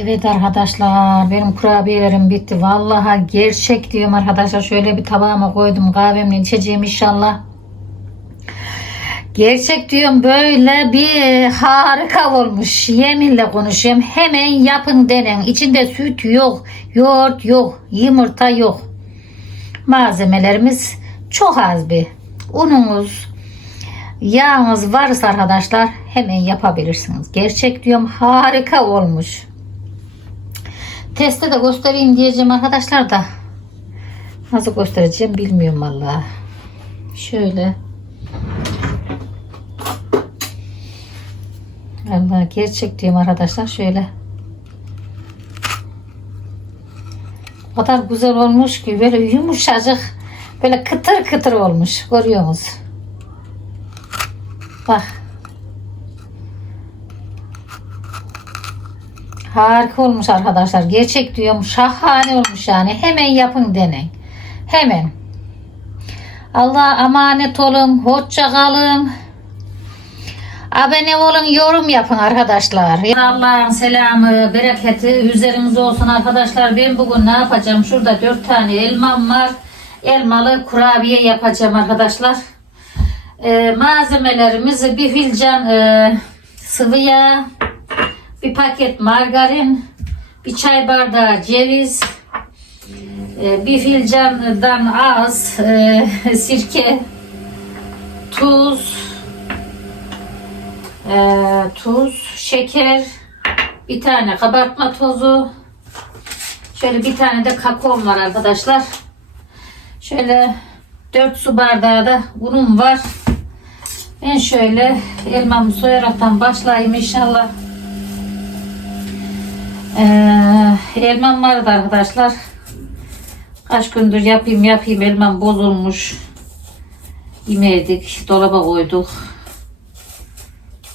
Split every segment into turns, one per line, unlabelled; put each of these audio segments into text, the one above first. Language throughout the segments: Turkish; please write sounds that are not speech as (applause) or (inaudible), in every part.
Evet arkadaşlar benim kurabiyelerim bitti. Vallahi gerçek diyorum arkadaşlar. Şöyle bir tabağıma koydum kahvemle içeceğim inşallah. Gerçek diyorum böyle bir harika olmuş. Yeminle konuşuyorum. Hemen yapın denen. İçinde süt yok, yoğurt yok, yumurta yok. Malzemelerimiz çok az bir. Ununuz, yağınız varsa arkadaşlar hemen yapabilirsiniz. Gerçek diyorum harika olmuş. Teste de göstereyim diyeceğim arkadaşlar da. Nasıl göstereceğim bilmiyorum vallahi. Şöyle. Vallahi gerçek diyorum arkadaşlar şöyle. O kadar güzel olmuş ki böyle yumuşacık böyle kıtır kıtır olmuş. Görüyor musunuz? Bak. Harika olmuş arkadaşlar. Gerçek diyorum. Şahane olmuş yani. Hemen yapın deneyin. Hemen. Allah'a emanet olun. Hoşça kalın. Abone olun, yorum yapın arkadaşlar. Allah'ın selamı, bereketi üzerimize olsun arkadaşlar. Ben bugün ne yapacağım? Şurada dört tane elmam var. Elmalı kurabiye yapacağım arkadaşlar. Ee, malzemelerimiz bir filcan e, sıvı bir paket margarin, bir çay bardağı ceviz, e, bir filcandan az e, (laughs) sirke, tuz, e, tuz, şeker, bir tane kabartma tozu, şöyle bir tane de kakao var arkadaşlar. Şöyle 4 su bardağı da unum var. Ben şöyle elmamı soyaraktan başlayayım inşallah. Ee, elmam vardı arkadaşlar. Kaç gündür yapayım yapayım elmam bozulmuş. Yemedik, dolaba koyduk.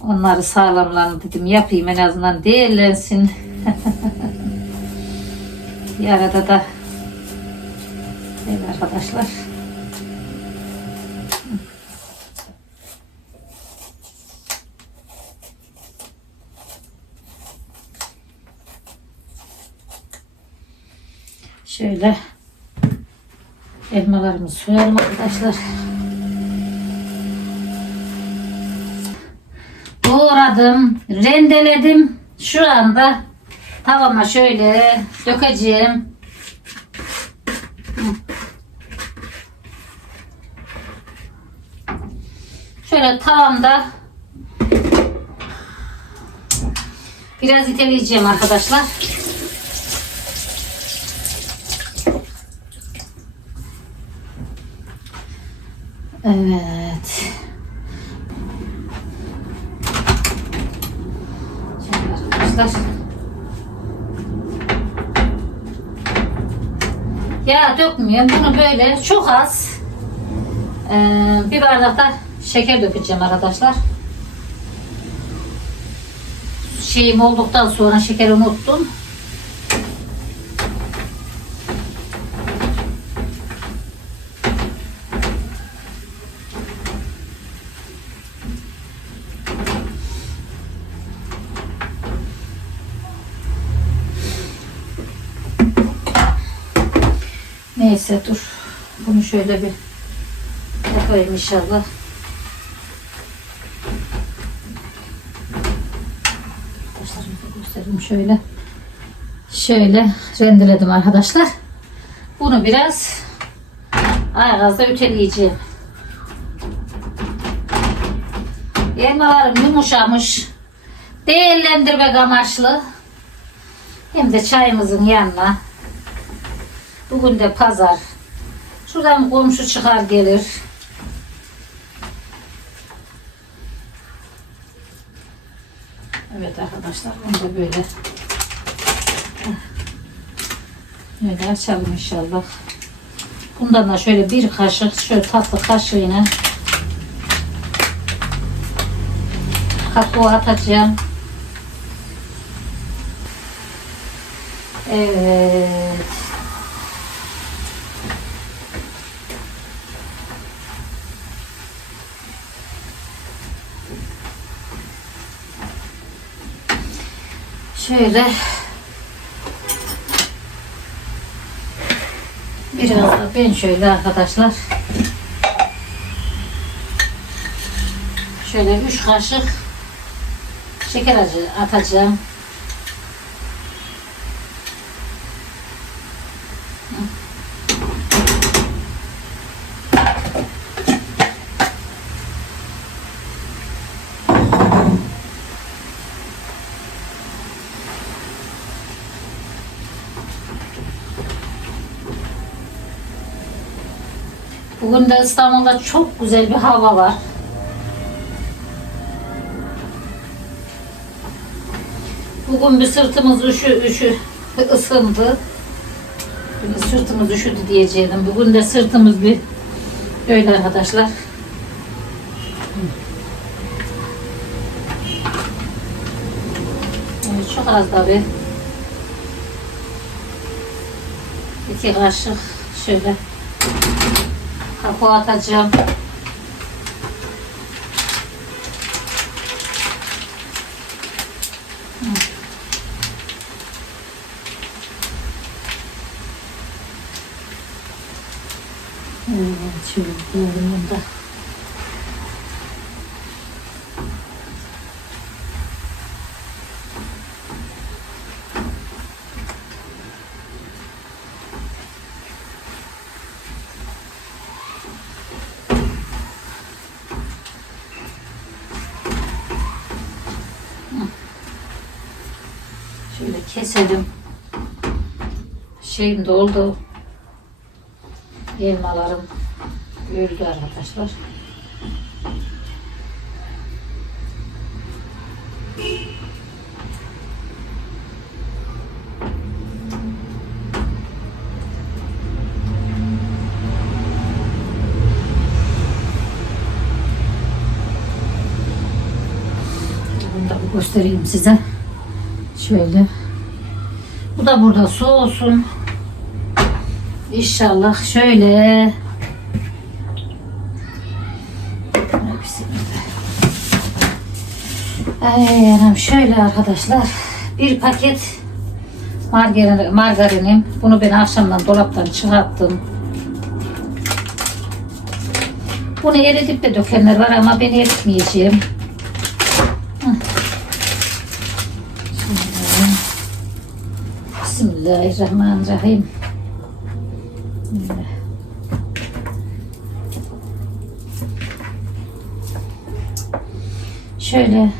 Onları sağlamlandı dedim yapayım en azından değerlensin. (laughs) Bir da evet arkadaşlar. Şöyle elmalarımızı soyalım arkadaşlar. Doğradım, rendeledim. Şu anda tavama şöyle dökeceğim. Şöyle tavamda biraz iteleyeceğim arkadaşlar. Evet. Şöyle arkadaşlar. Ya dökmüyorum. Bunu böyle çok az ee, bir bardak da şeker dökeceğim arkadaşlar. Şeyim olduktan sonra şekeri unuttum. Neyse dur. Bunu şöyle bir yapayım inşallah. Arkadaşlarım da göstereyim şöyle. Şöyle rendeledim arkadaşlar. Bunu biraz ayazda öteleyeceğim. Elmalarım yumuşamış. Değerlendirmek amaçlı. Hem de çayımızın yanına Bugün de pazar. Şuradan komşu çıkar gelir. Evet arkadaşlar bunu da böyle böyle açalım inşallah. Bundan da şöyle bir kaşık şöyle tatlı kaşığıyla kakao atacağım. Evet. Şöyle biraz da ben şöyle arkadaşlar şöyle 3 kaşık şeker acı atacağım. Bugün de İstanbul'da çok güzel bir hava var. Bugün bir sırtımız üşü, üşü ısındı. Bugün sırtımız üşüdü diyeceğim. Bugün de sırtımız bir böyle arkadaşlar. Evet, çok az da bir iki kaşık şöyle kakao atacağım. Evet, şöyle koyalım da. Keselim. Şeyim doldu. Elmalarım öldü arkadaşlar. Göstereyim size. Şöyle. Da burada soğusun. İnşallah şöyle. Ay anam şöyle arkadaşlar. Bir paket margarin, margarinim. Bunu ben akşamdan dolaptan çıkarttım. Bunu eritip de dökenler var ama ben eritmeyeceğim. Hah. Şöyle. Bismillahirrahmanirrahim. Şöyle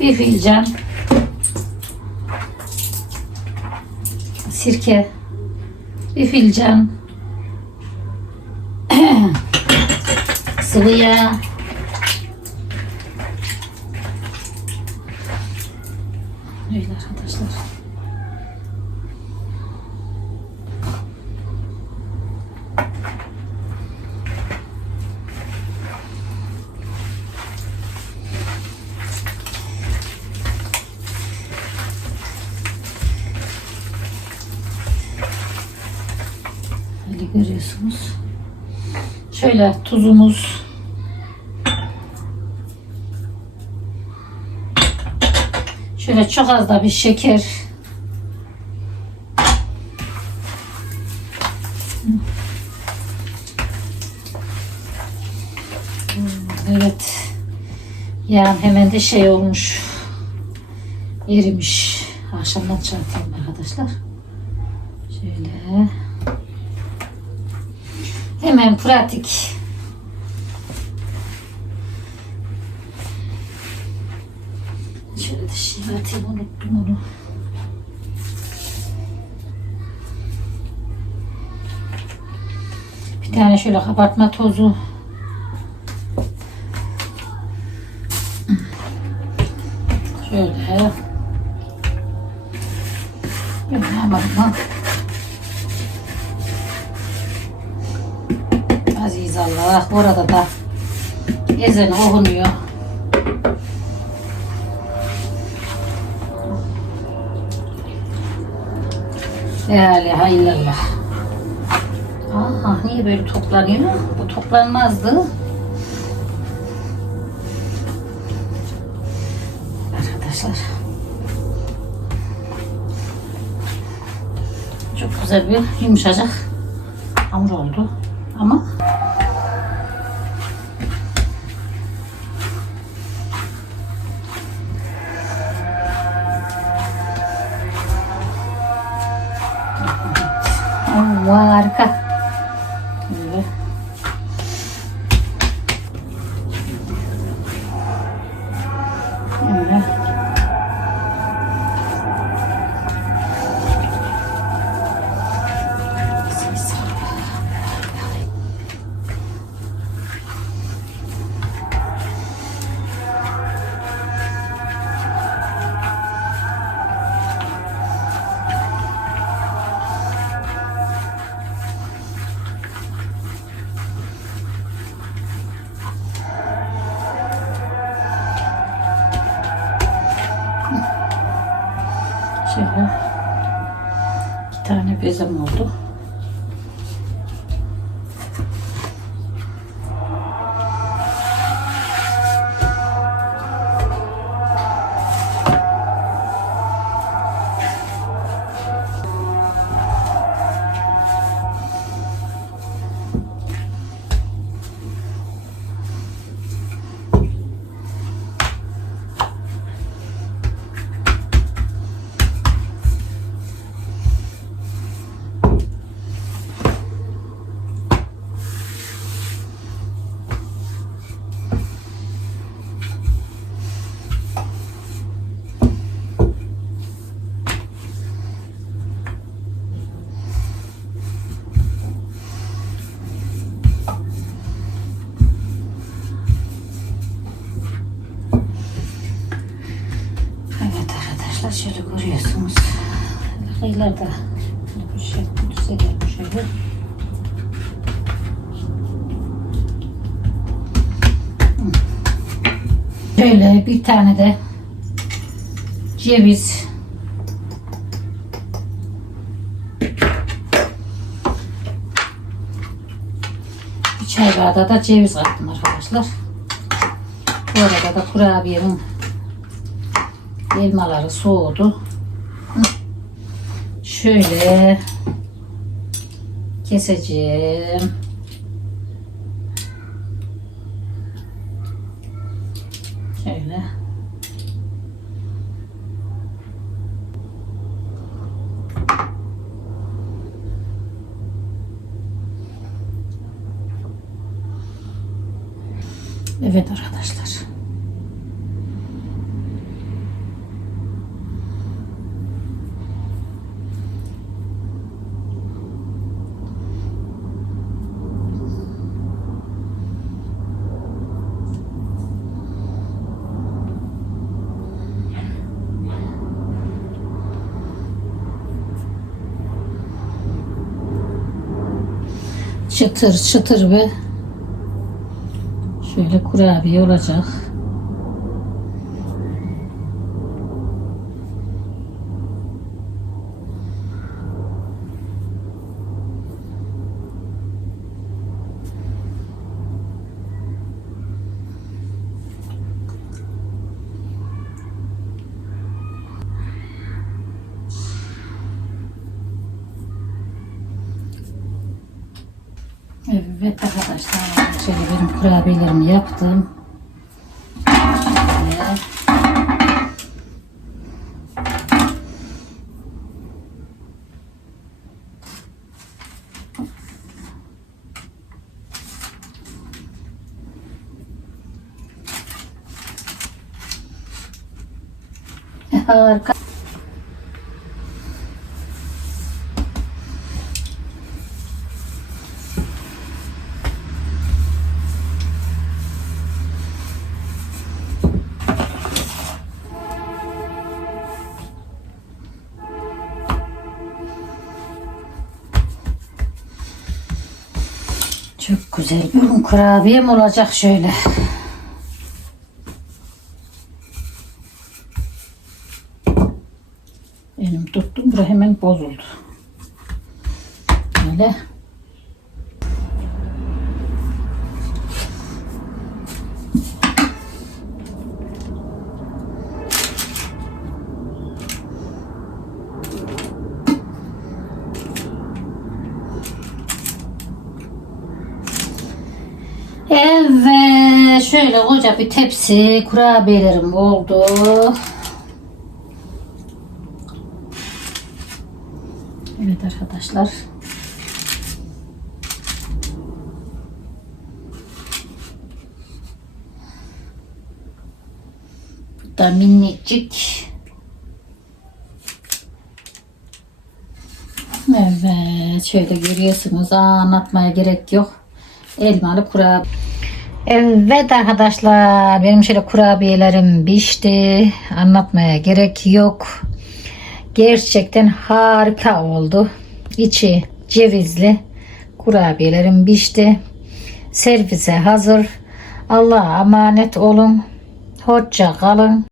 bir fincan sirke, bir fincan (clears throat) sıvı yağ, görüyorsunuz. Şöyle tuzumuz. Şöyle çok az da bir şeker. Evet. Yani hemen de şey olmuş. Erimiş. Akşamdan çıkartayım arkadaşlar. Şöyle. Hemen pratik. Şöyle dışarı atayım unuttum onu. Bir tane şöyle kabartma tozu. Şöyle. Böyle hemen Aziz Allah. Orada da ezan okunuyor. La ilahe illallah. Aa, niye böyle toplanıyor? Bu toplanmazdı. Arkadaşlar. Çok güzel bir yumuşacık hamur oldu. Ama Oo, harika. Şöyle iki tane bezem oldu. Arkadaşlar şöyle görüyorsunuz. Kıyılar da bu şey düzelir şöyle. Şöyle bir tane de ceviz bir çay bardağı da ceviz kattım arkadaşlar. Bu arada da kurabiyemin elmaları soğudu. Şöyle keseceğim. Şöyle. Evet arkadaşlar. Çıtır çıtır ve şöyle kurabiye olacak. Evet arkadaşlar şöyle benim kurabiyelerimi yaptım. Şöyle. Çok güzel bir kurabiyem olacak şöyle. Elim tuttum. Bura hemen bozuldu. Böyle. Şöyle koca bir tepsi kurabiyelerim oldu. Evet arkadaşlar. Bu da minicik. Evet şöyle görüyorsunuz Aa, anlatmaya gerek yok. Elmalı kurabiye. Evet arkadaşlar benim şöyle kurabiyelerim pişti. Anlatmaya gerek yok. Gerçekten harika oldu. İçi cevizli kurabiyelerim pişti. Servise hazır. Allah'a emanet olun. Hoşça kalın.